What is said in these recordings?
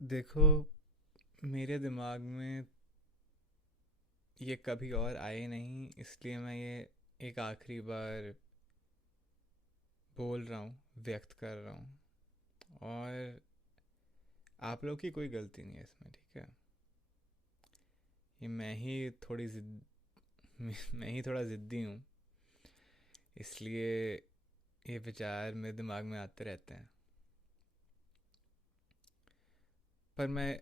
देखो, मेरे दिमाग में ये कभी और आए नहीं, इसलिए मैं ये एक आखिरी बार बोल रहा हूँ, व्यक्त कर रहा हूँ। और आप लोग की कोई गलती नहीं है इसमें, ठीक है। ये मैं ही थोड़ा ज़िद्दी हूँ, इसलिए ये विचार मेरे दिमाग में आते रहते हैं। पर मैं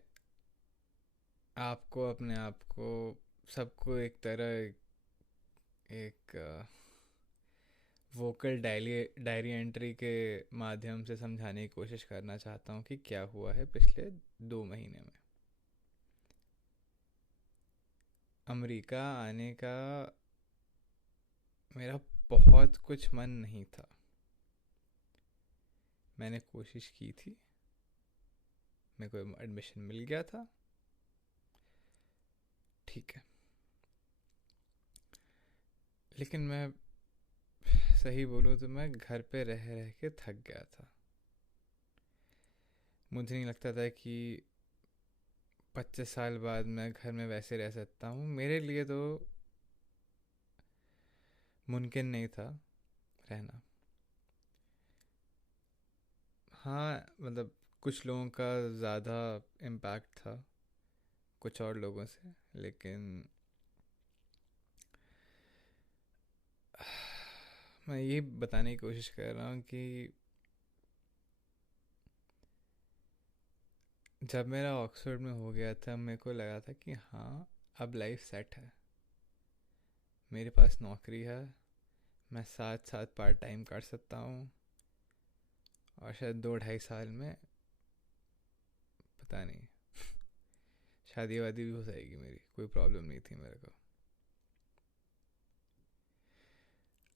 आपको, अपने आप को, सबको एक तरह एक वोकल डायरी एंट्री के माध्यम से समझाने की कोशिश करना चाहता हूँ कि क्या हुआ है पिछले 2 महीने में। अमेरिका आने का मेरा बहुत कुछ मन नहीं था। मैंने कोशिश की थी, मेरे को एडमिशन मिल गया था, ठीक है। लेकिन मैं सही बोलूँ तो मैं घर पे रह रह के थक गया था। मुझे नहीं लगता था कि 25 साल बाद मैं घर में वैसे रह सकता हूँ। मेरे लिए तो मुमकिन नहीं था रहना। हाँ, मतलब कुछ लोगों का ज़्यादा इम्पैक्ट था कुछ और लोगों से, लेकिन मैं ये बताने की कोशिश कर रहा हूँ कि जब मेरा ऑक्सफोर्ड में हो गया था, मेरे को लगा था कि हाँ, अब लाइफ सेट है, मेरे पास नौकरी है, मैं साथ साथ पार्ट टाइम कर सकता हूँ, और शायद 2 ढाई साल में, पता नहीं, शादी वादी भी हो जाएगी मेरी, कोई प्रॉब्लम नहीं थी मेरे को।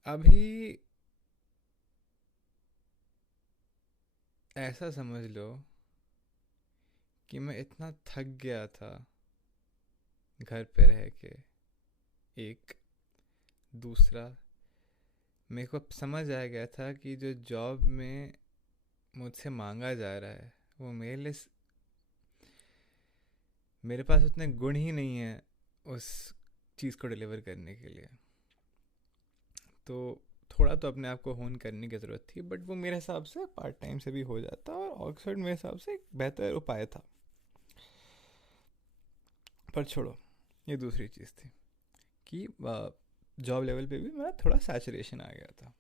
अभी ऐसा समझ लो कि मैं इतना थक गया था घर पे रह के। एक दूसरा, मेरे को समझ आ गया था कि जो जॉब में मुझसे मांगा जा रहा है वो मेरे पास उतने गुण ही नहीं है उस चीज़ को डिलीवर करने के लिए। तो थोड़ा तो अपने आप को होन करने की ज़रूरत थी, बट वो मेरे हिसाब से पार्ट टाइम से भी हो जाता, और ऑक्सफोर्ड मेरे हिसाब से एक बेहतर उपाय था। पर छोड़ो, ये दूसरी चीज़ थी कि जॉब लेवल पे भी मेरा थोड़ा सैचुरेशन आ गया था।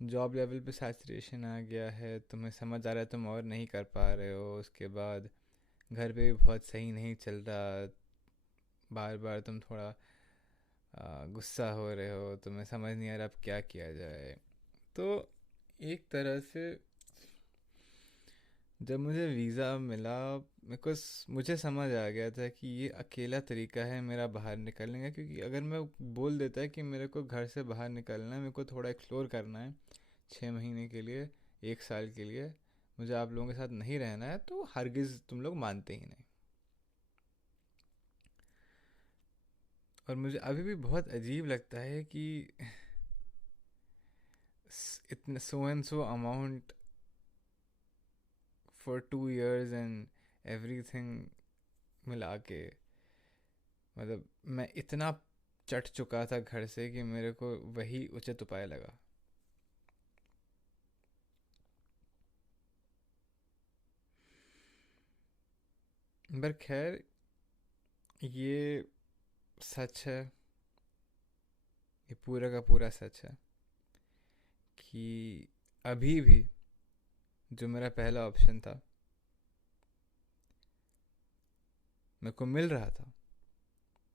जॉब लेवल पे सैचुरेशन आ गया है, तुम्हें समझ आ रहा है तुम और नहीं कर पा रहे हो। उसके बाद घर पे भी बहुत सही नहीं चल रहा, बार बार तुम थोड़ा गुस्सा हो रहे हो, तुम्हें समझ नहीं आ रहा अब क्या किया जाए। तो एक तरह से जब मुझे वीज़ा मिला, मुझे समझ आ गया था कि ये अकेला तरीका है मेरा बाहर निकलने का। क्योंकि अगर मैं बोल देता है कि मेरे को घर से बाहर निकलना है, मेरे को थोड़ा एक्सप्लोर करना है 6 महीने के लिए, 1 साल के लिए, मुझे आप लोगों के साथ नहीं रहना है, तो हरगिज़ तुम लोग मानते ही नहीं। और मुझे अभी भी बहुत अजीब लगता है कि इतने so and so amount for 2 years and everything मिला के, मतलब मैं इतना चट चुका था घर से कि मेरे को वही उचित उपाय लगा। पर खैर, ये सच है, ये पूरा का पूरा सच है कि अभी भी जो मेरा पहला ऑप्शन था मेरे को मिल रहा था,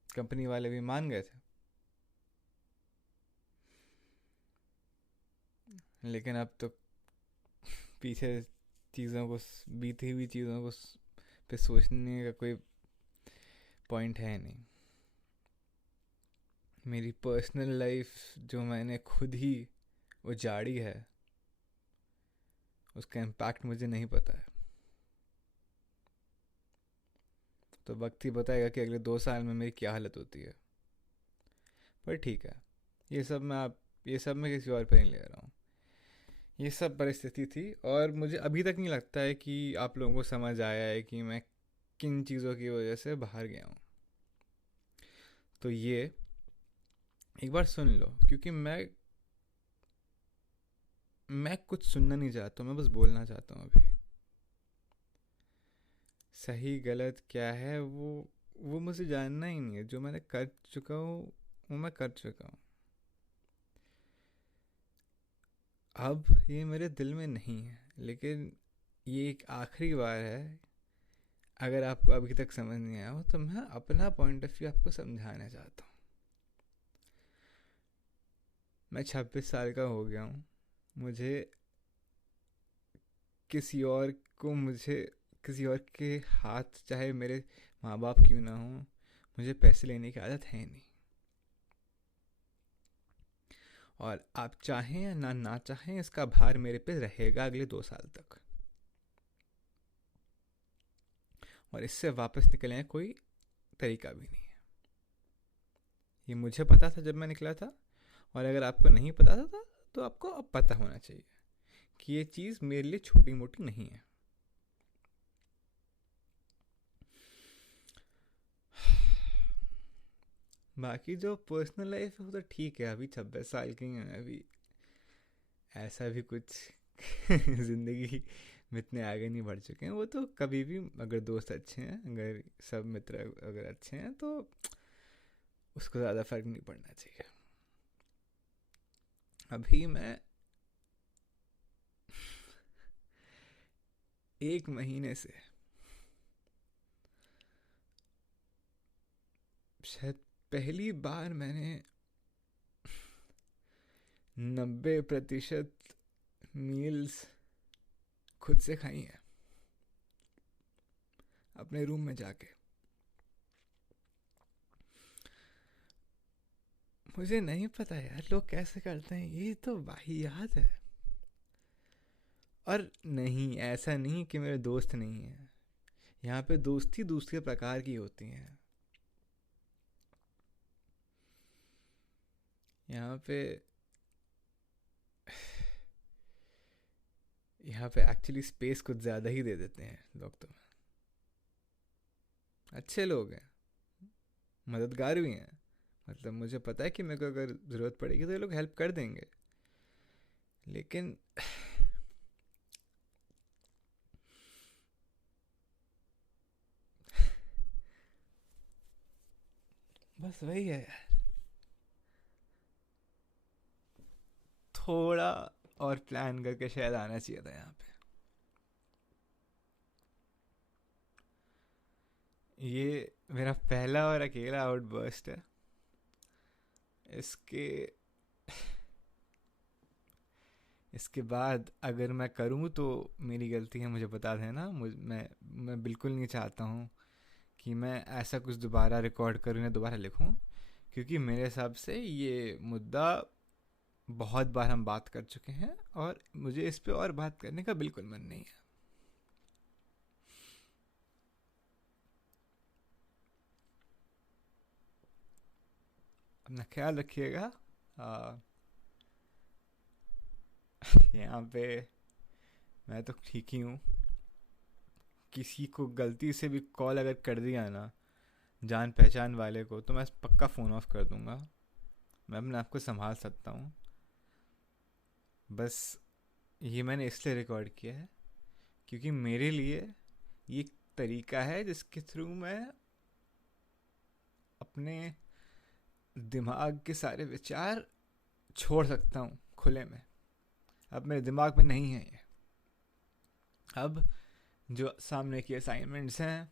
कंपनी वाले भी मान गए थे, लेकिन अब तो पीछे चीज़ों को, बीती हुई चीज़ों को पे सोचने का कोई पॉइंट है नहीं। मेरी पर्सनल लाइफ जो मैंने खुद ही उजाड़ी है, उसका इम्पैक्ट मुझे नहीं पता है। तो वक्त ही बताएगा कि अगले 2 साल में मेरी क्या हालत होती है। पर ठीक है, ये सब मैं किसी और पे नहीं ले रहा हूँ। ये सब परिस्थिति थी, और मुझे अभी तक नहीं लगता है कि आप लोगों को समझ आया है कि मैं किन चीज़ों की वजह से बाहर गया हूँ। तो ये एक बार सुन लो, क्योंकि मैं कुछ सुनना नहीं चाहता हूँ, मैं बस बोलना चाहता हूँ अभी। सही गलत क्या है वो मुझे जानना ही नहीं है। जो मैंने कर चुका हूँ वो मैं कर चुका हूँ। अब ये मेरे दिल में नहीं है, लेकिन ये एक आखिरी बार है। अगर आपको अभी तक समझ नहीं आया हो तो मैं अपना पॉइंट ऑफ व्यू आपको समझाना चाहता हूँ। मैं 26 साल का हो गया हूँ। मुझे किसी और मुझे किसी और के हाथ, चाहे मेरे माँ बाप क्यों ना हो, मुझे पैसे लेने की आदत है नहीं। और आप चाहें या ना चाहें, इसका भार मेरे पे रहेगा अगले 2 साल तक। और इससे वापस निकलने का कोई तरीका भी नहीं है। ये मुझे पता था जब मैं निकला था, और अगर आपको नहीं पता था तो आपको अब पता होना चाहिए कि ये चीज़ मेरे लिए छोटी मोटी नहीं है। बाकी जो पर्सनल लाइफ है वो तो ठीक है, अभी 26 साल की हैं अभी, ऐसा भी कुछ ज़िंदगी में इतने आगे नहीं बढ़ चुके हैं। वो तो कभी भी, अगर दोस्त अच्छे हैं, अगर सब मित्र अगर अच्छे हैं, तो उसको ज़्यादा फर्क नहीं पड़ना चाहिए। अभी मैं 1 महीने से, शायद पहली बार मैंने 90% मील्स खुद से खाई हैं, अपने रूम में जाके। मुझे नहीं पता यार लोग कैसे करते हैं, ये तो वाहियात है। और नहीं, ऐसा नहीं कि मेरे दोस्त नहीं हैं। यहाँ पे दोस्ती दूसरे प्रकार की होती हैं। यहाँ पे यहाँ पे एक्चुअली स्पेस कुछ ज़्यादा ही दे देते हैं लोग। तो अच्छे लोग हैं, मददगार भी हैं। मतलब मुझे पता है कि मेरे को अगर ज़रूरत पड़ेगी तो ये लोग हेल्प कर देंगे। लेकिन बस वही है यार, थोड़ा और प्लान करके शायद आना चाहिए था यहाँ पे। ये मेरा पहला और अकेला आउटबर्स्ट है। इसके इसके बाद अगर मैं करूँ तो मेरी गलती है, मुझे बता देना। मैं बिल्कुल नहीं चाहता हूँ कि मैं ऐसा कुछ दोबारा रिकॉर्ड करूँ या दोबारा लिखूँ, क्योंकि मेरे हिसाब से ये मुद्दा बहुत बार हम बात कर चुके हैं, और मुझे इस पे और बात करने का बिल्कुल मन नहीं है। अपना ख्याल रखिएगा। यहाँ पे मैं तो ठीक ही हूँ। किसी को गलती से भी कॉल अगर कर दिया ना, जान पहचान वाले को, तो मैं पक्का फ़ोन ऑफ कर दूंगा। मैं अपने आप को संभाल सकता हूँ। बस ये मैंने इसलिए रिकॉर्ड किया है क्योंकि मेरे लिए ये एक तरीका है जिसके थ्रू मैं अपने दिमाग के सारे विचार छोड़ सकता हूँ खुले में। अब मेरे दिमाग में नहीं है ये। अब जो सामने की असाइनमेंट्स हैं,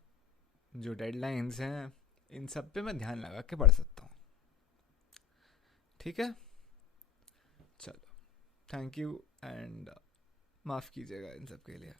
जो डेडलाइंस हैं, इन सब पे मैं ध्यान लगा के पढ़ सकता हूँ। ठीक है, चलो, थैंक यू, एंड माफ़ कीजिएगा इन सब के लिए।